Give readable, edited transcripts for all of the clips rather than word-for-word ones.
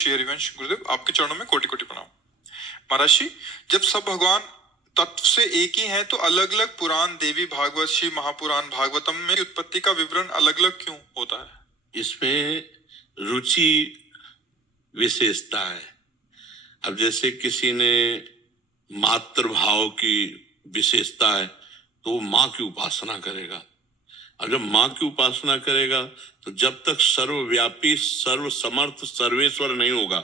हरिवंश गुरुदेव, आपके चरणों में कोटि कोटि प्रणाम। महाराज जी, जब सब भगवान तत्व से एक ही हैं, तो अलग अलग पुराण, देवी भागवत, शिव महापुराण, भागवतम में उत्पत्ति का विवरण अलग अलग क्यों होता है? इसमें रुचि विशेषता है। अब जैसे किसी ने मातृभाव की विशेषता है तो वो माँ की उपासना करेगा, और जब माँ की उपासना करेगा तो जब तक सर्वव्यापी, सर्वसमर्थ, सर्वेश्वर नहीं होगा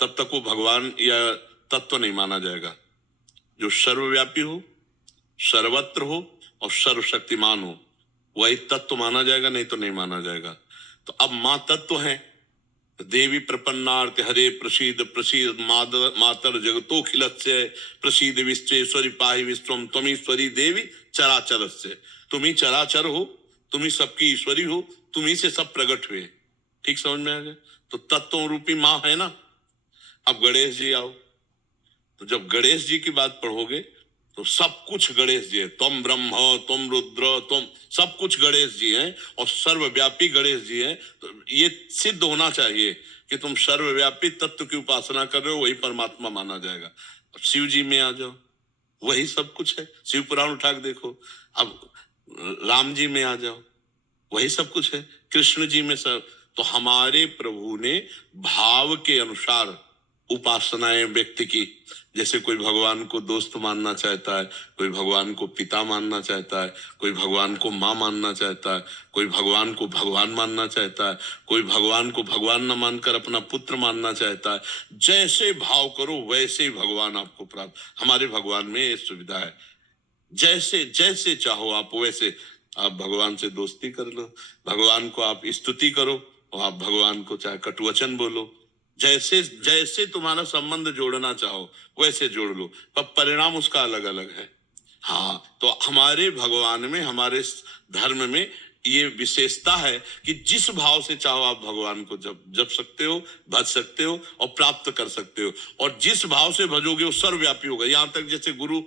तब तक वो भगवान या तत्व नहीं माना जाएगा। जो सर्वव्यापी हो, सर्वत्र हो और सर्वशक्तिमान हो, वही तत्व माना जाएगा, नहीं तो नहीं माना जाएगा। तो अब माँ तत्व है, देवी प्रपन्नार्थ हरे प्रसीद प्रसीद मातर जगतोखिलस्य प्रसीद विश्वेश्वरी पाहि विश्वम त्वमीश्वरी देवी चराचरस्य। तुम ही चराचर हो, तुम ही सबकी ईश्वरी हो, तुम ही से सब प्रकट हुए। ठीक समझ में आ गया? तो तत्व रूपी माँ है ना। अब गणेश जी आओ, तो जब गणेश जी की बात पढ़ोगे तो सब कुछ गणेश जी है। तुम ब्रह्म, तुम रुद्र, तुम सब कुछ गणेश जी हैं और सर्वव्यापी गणेश जी हैं। तो ये सिद्ध होना चाहिए कि तुम सर्वव्यापी तत्व की उपासना कर रहे हो, वही परमात्मा माना जाएगा। अब शिव जी में आ जाओ, वही सब कुछ है। शिव पुराण उठा के देखो। अब राम जी में आ जाओ, वही सब कुछ है। कृष्ण जी में सब। तो हमारे प्रभु ने भाव के अनुसार उपासनाएं व्यक्ति की, जैसे कोई भगवान को दोस्त मानना चाहता है, कोई भगवान को पिता मानना चाहता है, कोई भगवान को माँ मानना चाहता है, कोई भगवान को भगवान मानना चाहता है, कोई भगवान को भगवान न मानकर अपना पुत्र मानना चाहता है। जैसे भाव करो वैसे ही भगवान आपको प्राप्त। हमारे भगवान में ये सुविधा है, जैसे जैसे चाहो आप वैसे। आप भगवान से दोस्ती कर लो, भगवान को आप स्तुति करो, और आप भगवान को चाहे कटुवचन बोलो, जैसे जैसे तुम्हारा संबंध जोड़ना चाहो वैसे जोड़ लो, पर परिणाम उसका अलग अलग है। हाँ, तो हमारे भगवान में, हमारे धर्म में ये विशेषता है कि जिस भाव से चाहो आप भगवान को जप सकते हो, भज सकते हो और प्राप्त कर सकते हो। और जिस भाव से भजोगे वो सर्वव्यापी होगा। यहाँ तक जैसे गुरु,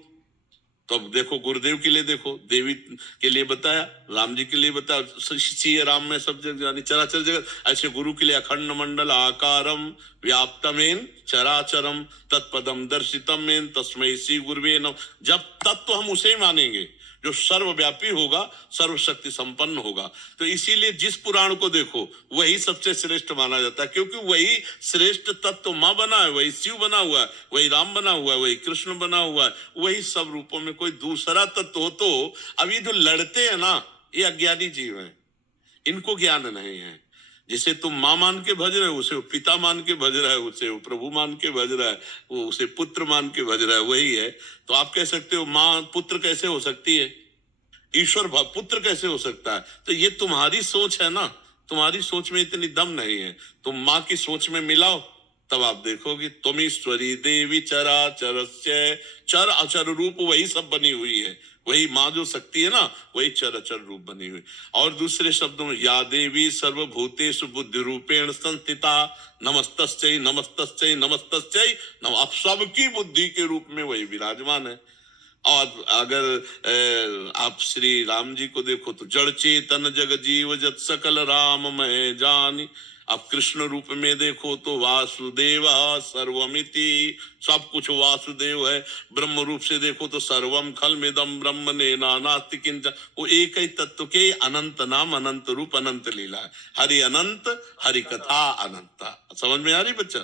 तो अब देखो गुरुदेव के लिए देखो, देवी के लिए बताया, राम जी के लिए बताया, सिया राम में सब जगह यानी चराचर जगत। ऐसे गुरु के लिए अखंड मंडल आकारम व्याप्तमेन चराचरम तत्पदम दर्शितमेन तस्मै श्री गुरुवे नमः। जब तत्व हम उसे ही मानेंगे जो सर्वव्यापी होगा, सर्वशक्ति संपन्न होगा। तो इसीलिए जिस पुराण को देखो वही सबसे श्रेष्ठ माना जाता है, क्योंकि वही श्रेष्ठ तत्व माँ बना है, वही शिव बना हुआ है, वही राम बना हुआ है, वही कृष्ण बना हुआ है, वही सब रूपों में कोई दूसरा तत्व हो। तो अभी जो लड़ते हैं ना, ये अज्ञानी जीव है, इनको ज्ञान नहीं है। जिसे तुम माँ मान के भज रहे हो, उसे वो पिता मान के भज रहा है, उसे वो प्रभु मान के भज रहा है, वो उसे पुत्र मान के भज रहा है, वही है। तो आप कह सकते हो माँ पुत्र कैसे हो सकती है, ईश्वर पुत्र कैसे हो सकता है? तो ये तुम्हारी सोच है ना, तुम्हारी सोच में इतनी दम नहीं है। तुम माँ की सोच में मिलाओ, तब आप देखोगे तुम ईश्वरी देवी चराचरस्य। चर अचर रूप वही सब बनी हुई है, वही माँ जो शक्ति है ना, वही चर अचर रूप बनी हुई। और दूसरे शब्दों में या देवी सर्वभूतेषु बुद्धि रूपेण संस्थिता नमस्तस्यै नमस्तस्यै नमस्तस्यै नम। अब सबकी बुद्धि के रूप में वही विराजमान है। और अगर आप श्री राम जी को देखो तो जड़ चेतन जग जीव जत सकल राम मैं जानी। अब कृष्ण रूप में देखो तो वासुदेव सर्वमिति, सब कुछ वासुदेव है। ब्रह्म रूप से देखो तो सर्वम खलमिदम ब्रह्म ने नास्ति किंचन। वो एक ही तत्व के अनंत नाम, अनंत रूप, अनंत लीला है। हरि अनंत, हरि कथा अनंता। समझ में आ रही बच्चा?